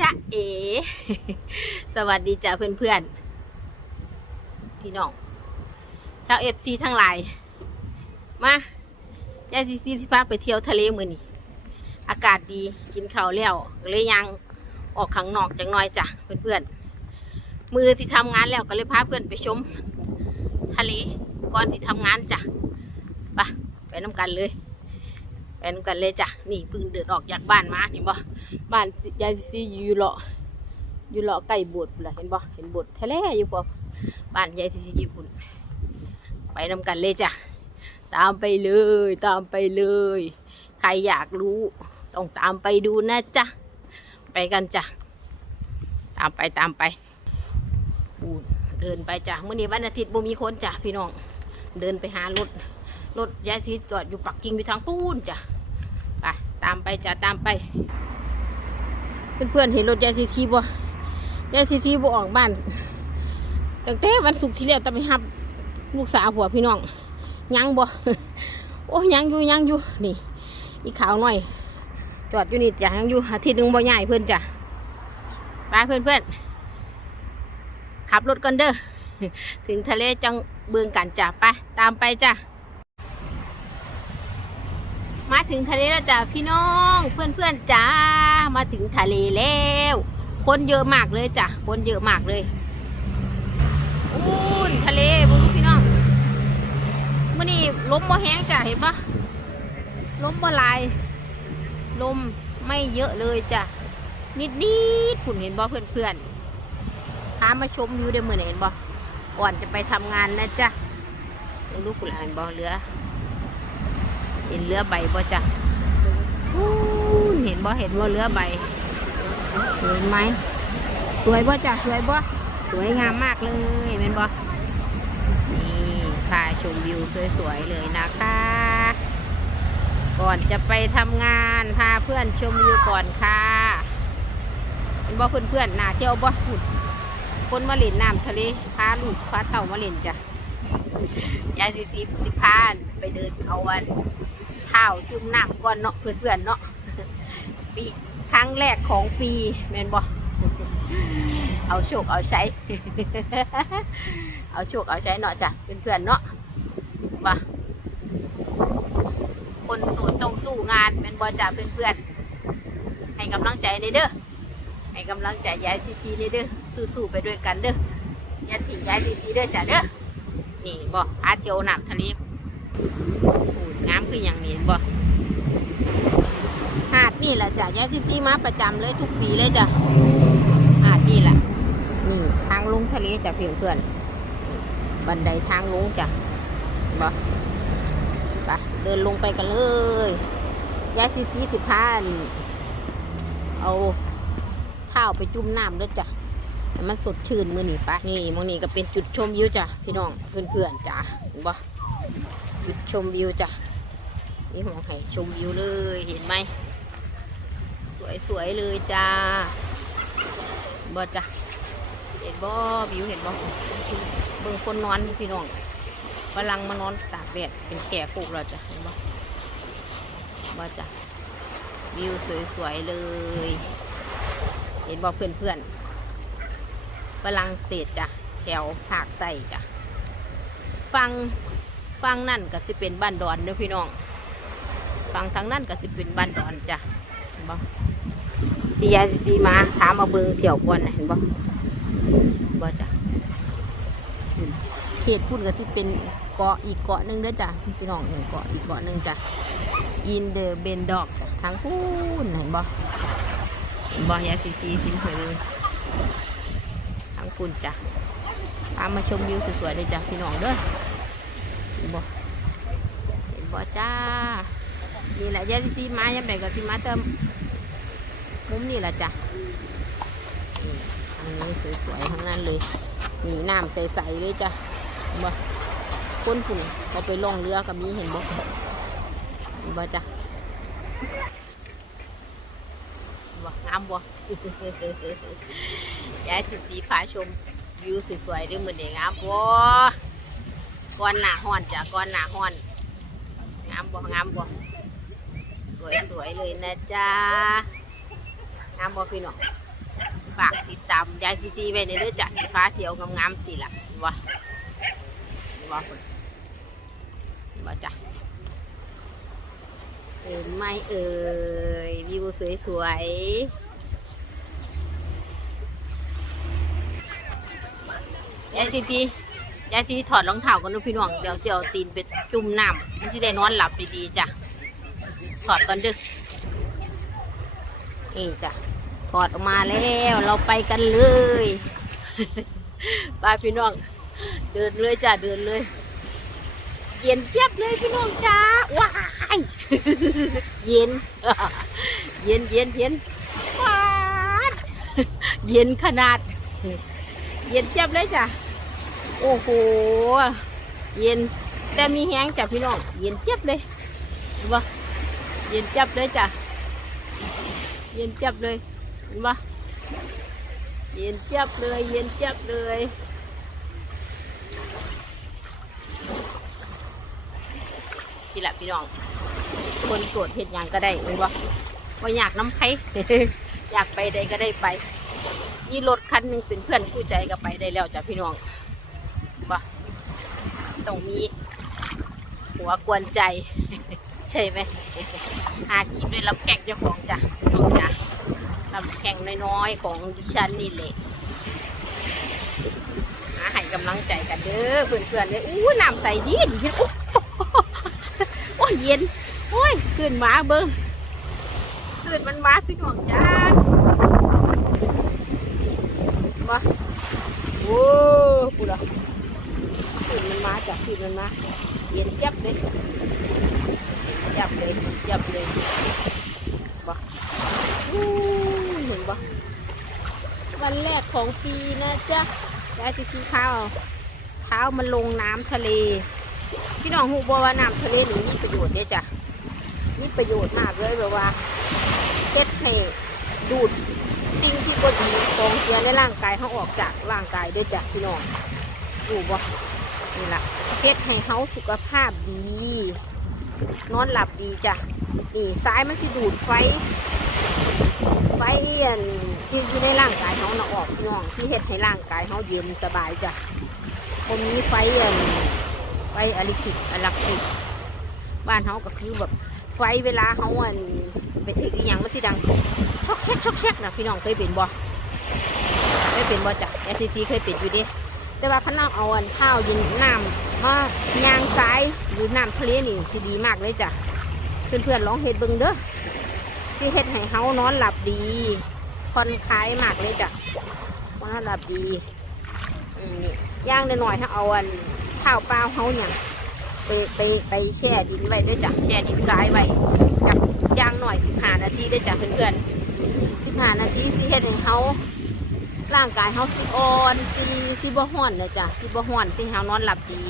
จ๊ะเอ สวัสดีจ้าเพื่อนๆ พี่น้อง ชาวเอฟซีทั้งหลาย มายายซีซีสิพาไปเที่ยวทะเลมือนี่อากาศดีกินข้าวแล้วก็เลยยังออกข้างนอกจังน้อยจ้ะเพื่อนๆ มือที่ทำงานแล้วก็เลยพาเพื่อนไปชม ทะเลก่อนที่ทำงานจ้ะไปไปน้ำกันเลย ไปน้ำกันเลยจ้ะนี่เพิ่งเดินออกจากบ้านมาเห็นบ่บ้านยายซีอยู่เลาะอยู่เลาะใกล้โบสถ์พุ่นละเห็นบ่เห็นบสถ์ทะเลอยู่บ่บ้านยายซีซีอยู่พุ่นไปน้ำกันเลยจ้ะตามไปเลย ตามไปเลย ใครอยากรู้ ต้องตามไปดูนะจ๊ะไปกันจ้ะตามไปตามไปอู้เดินไปจ้ะเมื่อนี้วันอาทิตย์บ่มีคนจ้ะพี่น้อง เดินไปหารถ รถยายซีจอดอยู่ปักกิ่งอยู่ทางปูนจ้ะไปตามไปจ้ะตามไป เพื่อนๆเห็นรถยายซีซีบ่ยายซีซีบ่ออกบ้านตั้งแต่วันศุกร์ที่แล้วตะไปหับลูกสาวผัวพี่น้องยังบ่โอ้ยังอยู่ยังอยู่นี่ อีขาวหน่อย จอดอยู่นี่จ้ะยังอยู่อาทิตย์หนึ่งบ่ใหญ่เพื่อนจ้ะไปเพื่อนๆขับรถกันเด้อถึงทะเลจังเบืองกันจ้ะไปตามไปจ้ะ มาถึงทะเลแล้วจ้ะพี่น้องเพื่อนๆจ้ามาถึงทะเลแล้ว คนเยอะมากเลยจ้ะคนเยอะมากเลยอู้นทะเลบุ้งพี่น้องมื่อนี้ลมบ่แห้งจ้ะเห็นปะลมบ่ลาย ลมไม่เยอะเลยจ้ะนิดนิดๆคุณเห็นบ่เพื่อนเพื่อนๆพามาชมวิวได้เมื่อไหร่เห็นบ่ก่อนจะไปทำงานนะจ้ะลูกคุณเห็นบ่เรือ เห็นเรือใบบ่จ้ะเห็นบ่เห็นว่าเรือใบสวยไหมสวยบ่จ้ะสวยบ่สวยงามมากเลยเห็นบ่นี่พาชมวิวสวยๆเลยนะคะ ก่อนจะไปทำงานพาเพื่อนชมวิวก่อนค่ะเห็นบ่เพื่อนๆน่าเที่ยวบ่หุ่นคนมาเล่นน้ำทะเลพาลูกพาเต่ามาเล่นจ้ะยายสิสิสิพานไปเดินเอาวัน เท้าจุ่มน้ำก่อนเนาะเพื่อนๆเนาะปีครั้งแรกของปีแมนบอเอาโชคเอาใช้ เอาโชคเอาใช้เนาะจ้ะเพื่อนๆเนาะว่าคนโสดต้องสู้งานแมนบอจ้ะเพื่อนๆให้กำลังใจในเด้อให้กำลังใจยายซีซีในเด้อสู้ๆไปด้วยกันเด้อย่าทิ้งยายซีซีเด้อจ้ะเด้อนี่บออาเจียวน้ำทะเล โอ้ยงามคืออย่างนี้บ่หาดนี่แหละจ้ะยายซีซีมาประจำเลยทุกปีเลยจ้ะหาดนี่แหละนี่ทางลงทะเลจ้ะเพื่อนเพื่อนบันไดทางลงจ้ะบ่ไปเดินลงไปกันเลยยายซีซีสิพันเอาเท้าไปจุ่มน้ำด้วยจ้ะมันสดชื่นมือนี่ปะนี่มองนี่ก็เป็นจุดชมวิวจ้ะพี่น้องเพื่อนๆจ้ะเห็นบ่ หยุดชมวิวจ้ะนี่มองให้ชมวิวเลยเห็นไหม สวยๆเลยจ้าบอจ้ะเห็นบอวิวเห็นบอเบิ่งคนนอนพี่น้องกำลังมานอนตากแดดเป็นแก่ปลูกแล้วจ้ะเห็นบอบอจ้ะวิวสวยๆเลย เห็นบอเพื่อนๆฝรั่งเศสจ้ะแถวภาคใต้จ้ะฟัง ฟังนั่นก็สิเป็นบ้านดอนเด้อพี่น้องฟังทางนั่นก็สิเป็นบ้านดอนจ้ะเห็นบ่ที่ยายสีมาถามมาเบิงเที่ยวก่อนเห็นบ่บ่จ้ะเขตพุ่นก็สิเป็นเกาะอีกเกาะหนึงเด้อจ้ะพี่น้องหนึ่งเกาะอีกเกาะหนึงจ้ะอินเดอร์เบนดอกจ้ะทางพุ่นเห็นบ่เห็นบ่ยายสีสีสินสวยเลยทางพุ่นจ้ะพามาชมวิวสวยๆเลยจ้ะพี่น้องเด้อ บ่เห็นบ่จ้านี่แหละยายซีมายามใดก็สิมาเติมมุมนี่แหละจ้ะนี่ทางนี้สวยๆทั้งนั้นเลยมีน้ำใสๆเลยจ้ะเห็นบ่คนฝุ่นเขาไปล่องเรือกับมีเห็นบ่บ่จ้ะเห็นบ่งามบ่ยายสีสีพาชมวิวสวยๆด้วยมือนเด็งามบ่ ก้อนหนาห้อนจ้ะก้อนหนาห้อน งามบ่งามบ่สวยสวยเลยนะจ๊ะงามบ่พี่น้องฝากติดตามยายซีซีไว้ในเด้อจ้ะสิฟ้าเที่ยวงามๆสิล่ะเห็นบ่เห็นบ่คนเห็นบ่จ้ะเห็นไหมเอ่ยวิวสวยๆยายซีซี ยายซีถอดรองเท้ากันดูพี่น้อง เดี๋ยวเสียวตีนไปจุ่มน้ำมันสิได้นอนหลับดีๆจ้ะ ถอดก่อนด้อนี่จ้ะ ถอดออกมาแล้ว เราไปกันเลยไปพี่น้อง เดินเลยจ้ะ เดินเลย เย็นเจี๊ยบเลยพี่น้องจ้าว้ายเย็น เย็นเย็นเย็นว้าเย็นขนาด เย็นเจี๊ยบเลยจ้ะ โอ้โห เย็น แต่มีแห้งจ้ะพี่น้อง เย็นเจี๊ยบเลยเห็นปะเย็นเจี๊ยบเลยจ้ะ เย็นเจี๊ยบเลยเห็นปะเย็นเจี๊ยบเลย เย็นเจี๊ยบเลยนี่แหละพี่น้อง คนโสดเห็ดยังก็ได้เห็นปะว่าอยากน้ำไผ่อยากไปใดก็ได้ไปนี่รถคันหนึ่งเป็นเพื่อนคู่ใจก็ไปได้แล้วจ้ะพี่น้อง เห็นปะต้องมี หัวกวนใจ ใช่ไหมหากินด้วยรับแขกเจ้าของจ้ะน้องจ้ะลำแข่งน้อยๆของดิฉันนี่แหละหาให้กำลังใจกันเด้อเพื่อนๆเลยอู้น้ำใสดีดีเห็นโอ้ยเย็นโอ้ยขึ้นมาเบิ้งขึ้นมันมาพี่น้องจ้ามาโอ้ปุ๊ละขึ้นมัน มันมาเย็นจับเลยจับเลยจับเลยบ่อู้เห็นปะวันแรกของปีนะจ๊ะยายสิชี้เท้าเท้ามันลงน้ำทะเล พี่น้องหูบอกว่าน้ำทะเลนี่มีประโยชน์เด้จ้ะมีประโยชน์มากเลยแบบว่าเฮ็ดให้ดูดสิ่งที่บดีของเสียในร่างกายเขาออกจากร่างกายด้วยจ้ะพี่น้องดูบ่ นี่ละเฮ็ดให้เขาสุขภาพดี นอนหลับดีจ้ะ นี่ซ้ายมันสิดูดไฟ ไฟเอียนที่อยู่ในร่างกายเขาน่ะออกพี่น้องที่เฮ็ดให้ร่างกายเขาเย็นสบายจ้ะคนนี้ไฟเอียนไฟอลิคิกอลักติบ้านเขาก็คือแบบไฟเวลาเขาอันไปถึงอหย่างมันสิดังช็อกแชกช็อกแชกนะพี่น้องเคยเป็นบ่เคยเป็นบ่จ้ะแอซีซีเคยเป็นอยู่ดิ แต่ว่าขันเราเอาอันข้าวยินน้ำมายางซ้ายหรือน้ำทะเลนี่สิดีมากเลยจ้ะเพื่อนๆลองเฮ็ดเบิ่งเด้อที่เฮ็ดให้เฮานอนหลับดีผ่อนคลายมากเลยจ้ะนอนหลับดีย่างหน่อยๆถ้าเอาอันข้าวเปล่าเฮาอย่างไปไปไปแช่ดินไว้ด้วยจ้ะแช่ดินทรายไว้จับย่างหน่อยสิบห้านาทีด้วยจ้ะเพื่อนๆสิบห้านาทีสิเฮ็ดให้เฮา ร่างกายเฮาสิอ่อนสิสิบ่ฮ้อนเลยจ้ะสิบ่ฮ้อนสิเฮานอนหลับดี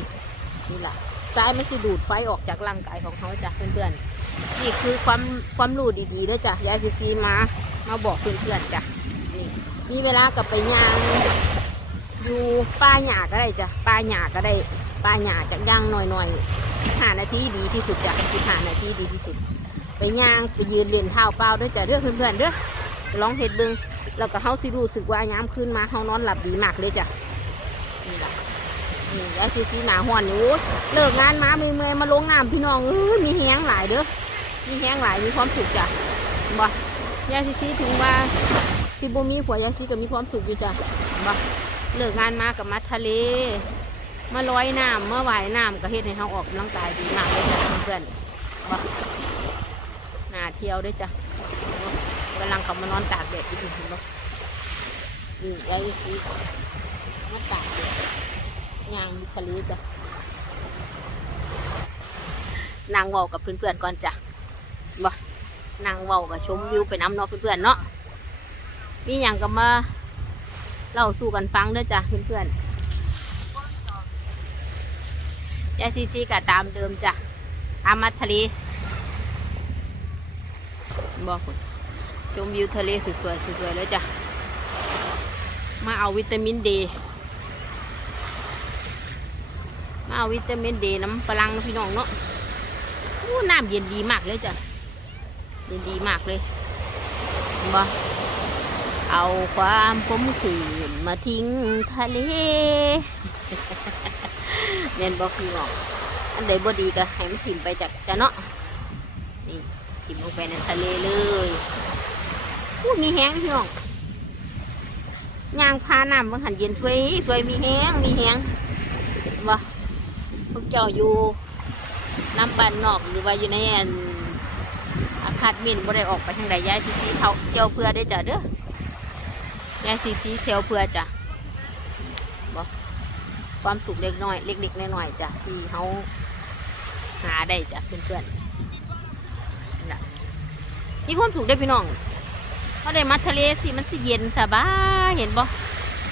นี่แหละทรายไม่สิดูดไฟออกจากร่างกายของเขาจ้ะเพื่อนๆนี่คือความความรู้ดีๆเด้วยจ้ะยายซีซีมามาบอกเพื่อนๆจ้ะนี่มีเวลากลับไปย่างอยู่ป้าหยาก็ได้จ้ะป้าหยาก็ได้ป้าหยาจากย่างหน่อยๆหานาทีดีที่สุดจ้ะสิหานาทีดีที่สุด ไปย่างไปยืนเล่นเท้าเปล่าด้วยจ้ะเด้อเพื่อนๆเด้อไปลองเห็ดเบิง แล้วก็เฮาสิรู้สึกว่าย้ำขึ้นมาเฮานอนหลับดีมากเลยจ้ะนี่ล่ะนี่ยายซีซีหนาห่อนอยู่เลิกงานมาเมื่อยมาลงน้ำพี่น้องเอ้ยมีแห้งหลายเด้อมีแห้งหลายมีความสุขจ้ะบ่ยายซิซีถึงว่าซิบูมีผัวยายซิก็มีความสุขอยู่จ้ะบ่เลิกงานมากับมาทะเล มาลอยน้ำมาว่ายน้ำก็เฮ็ดให้เขาออกกำลังกายดีมากเลยจ้ะเพื่อนๆบ่น่าเที่ยวด้วยจ้ะ กำลังเขามานอนตากแดดอยู่เห็นบ่นี่ยายซิซีมาตากแดดย่างอยู่ทะเลจ้ะนางเว้ากับเพื่อนๆก่อนจ้ะบ่นางเว้ากับชมวิวไปน้ำเนาะเพื่อนๆเนาะมีอย่างก็มาเล่าสู่กันฟังเด้อจ้ะเพื่อนๆยายซีซีก็ตามเดิมจ้ะตามมาทะเลบอกคุณ ชมวิวทะเลสวยๆสวยๆเลยจ้ะ มาเอาวิตามินดีมาเอาวิตามินดีน้ำฝรั่งพี่น้องเนาะอู้น้ำเย็นดีมากเลยจ้ะ เย็นดีมากเลยบ่อเอาความขมขื่นมาทิ้งทะเลเรียนบอกพี่น้องอันใดบ่ดีก็ให้มันถิ่มไปจากจะเนาะนี่ถิ่มลงไปในทะเลเลย อู้มีแห้งพี่น้องยางพาน้ำบางหันเย็นช่วยช่วยมีแห้งมีแห้งบ่พวกเจ้าอยู่น้ำบ้านนอกหรือว่าอยู่ในอันอาคาดมินบ่ได้ออกไปทางใดย้ายซีซีเขาเจียวเพื่อได้จ้ะเด้อยายซีซีเทียวเพื่อจ้ะบ่ความสุขเล็กน้อยเล็กๆน้อยๆจ้ะที่เขาหาได้จ้ะเพื่อนๆนี่ความสุขได้พี่น้อง เขาได้มาทะเลสิมันสิเย็นสบายเห็นบ่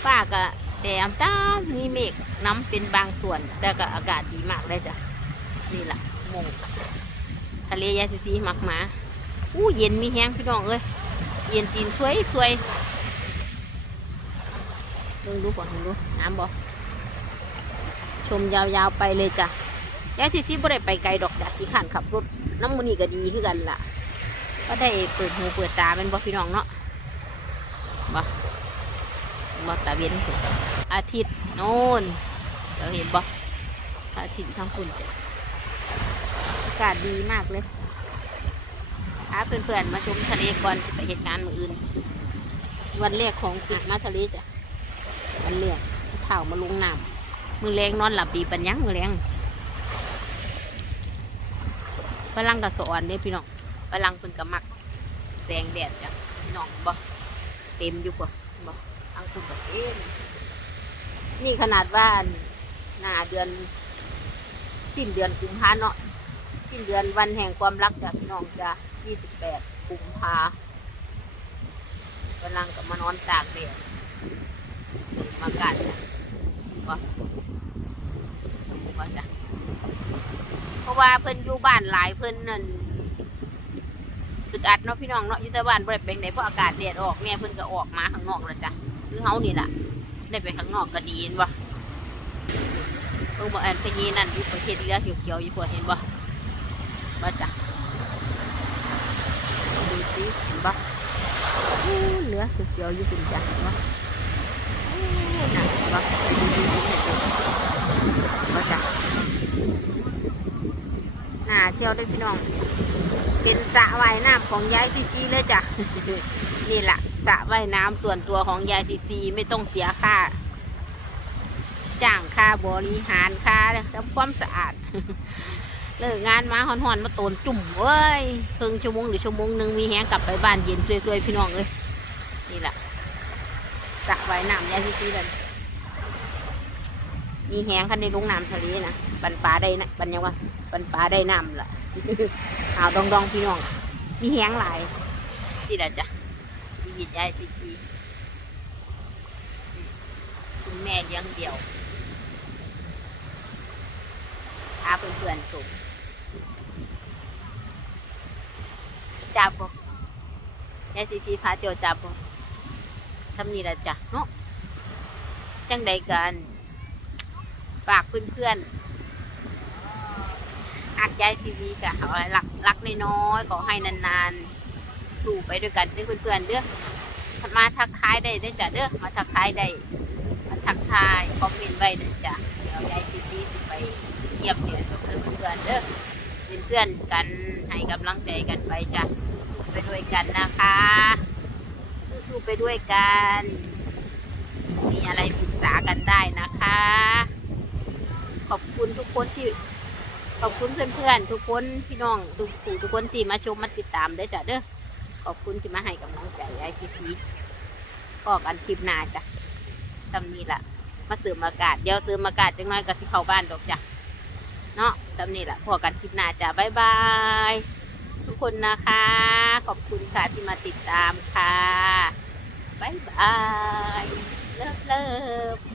ป้ากะแดมตามีเมฆน้ำเป็นบางส่วน แต่ก็อากาศดีมากเลยจ้ะนี่แหละมงทะเลยาซีซีมักหมาอู้เย็นมีแห้งพี่น้องเอ้ยเย็นจีนสวยสวยเบิ่งดูก่อนเบิ่งดูน้ำบ่ชมยาวๆไปเลยจ้ะยาซีซีบ่ได้ไปไกลดอกจ้ะที่ข้านขับรถน้ำมันนี่ก็ดีคือกันล่ะ ก็ได้เปิดหูเปิดตาเป็นบ่พี่น้องเนาะบ่บ่ตาเวียนอาทิตย์โน่นเดี๋ยวเห็นบ่อาทิตย์ทั้งคุณจ้ะอากาศดีมากเลยพาเพื่อนๆมาชมทะเลก่อนจะไปเหตุการณ์มืออื่น วันแรกของปิดมาทะเลจ้ะวันแรกเท่ามาลงน้ำมือแรงนอนหลับดีปัญญังมือแรงพลังกระสอนเด้พี่น้อง พลังเป็นกระมักแสงแดดจ้ะพี่น้องบ่เต็มอยู่ป่ะบ่อังคุณบ่เต็มนี่ขนาดว่าหน้าเดือน สิ้นเดือนกุมภาเนาะสิ้นเดือนวันแห่งความรักจากพี่น้องจ้ะยี่สิบแปดกุมภากำลังกับมานอนตากแดดสูดอากาศจ้ะบ่บ่จ้ะเพราะว่าเพิ่นอยู่บ้านหลายเพิ่นนั่น อึดอัดเนาะพี่น้องเนาะอยุตบ้านบ่ได้เป็นไหนเพราะอากาศแดดออกแม่เพิ่นก็ออกมาข้างนอกแล้วจ้ะคือเฮานี่ล่ะ ได้ไปข้างนอกก็ดีเห็นบ่เพิ่งบอกแอนไปยีนั่นอยู่ประเทศเรือเขียวๆอยู่พวกเห็นบ่บ่จ้ะดูสิเห็นบ่เหลือเขียวๆอยู่คุณจ้ะเห็นบ่น่ะหนบ่ดูสิเห็นบ่จ้ะน่าเที่ยวได้พี่น้อง เป็นสระว่ายน้ำของยายซีซีเลยจ้ะ นี่แหละสระว่ายน้ำส่วนตัวของยายซีซีไม่ต้องเสียค่า จ้างค่าบริหารค่าทำความสะอาดเลิกงานมาหอนๆมาโตนจุ่มเว้ยครึ่งชั่วโมงหรือชั่วโมงหนึ่งมีแฮงกลับไปบ้านเย็นสวยๆพี่น้องเอ้ยนี่แหละสระว่ายน้ำยายซีซีเลยมีแฮงคันในลงน้ำทะเลนะปันปลาได้นะปันยังวะปันปลาได้น้ำล่ะเอาดองดองพี่น้อง มีแห้งหลายที่ละจ้ะชีวิตยายซีซีคุณแม่เลี้ยงเดี่ยวพาเพื่อนๆสุกจับบ่ยายซีซีพาเที่ยวจับบ่ทำนี่ละจ้ะเนาะจังใดกัน ฝากเพื่อนๆ หักย้ายทีวีกะเอาไว้รักรักน้อยๆขอให้นานๆ สู่ไปด้วยกันเด้อเพื่อนๆเด้อมาทักทายได้เด้อจ้ะเด้อมาทักทายได้มาทักทายคอมเมนต์ไว้เด้อจ้ะเดี๋ยวยายทีวีสิไปเยี่ยมเยียนเพื่อนๆเด้อเป็นเพื่อนกันให้กำลังใจกันไปจ้ะไปด้วยกันนะคะสู้ๆไปด้วยกัน มีอะไรปรึกษากันได้นะคะ ขอบคุณทุกคนที่ ขอบคุณเพื่อนๆทุกคนพี่น้องทุกสี่ทุกคนที่มาชมมาติดตามเด้จ้ะเด้อขอบคุณที่มาให้กำลังใจยายพีพีก็กันคลิปหน้าจ้ะทำนี่แหละมาเสริมอากาศเดี๋ยวเสริมอากาศจังน้อยก็ที่เข้าบ้านดอกจ้ะเนาะทำนี่แหละพอกันคลิปหน้าจ้ะบ๊ายบายทุกคนนะคะ ขอบคุณค่ะที่มาติดตามค่ะบ๊ายบายเลิฟเลิฟ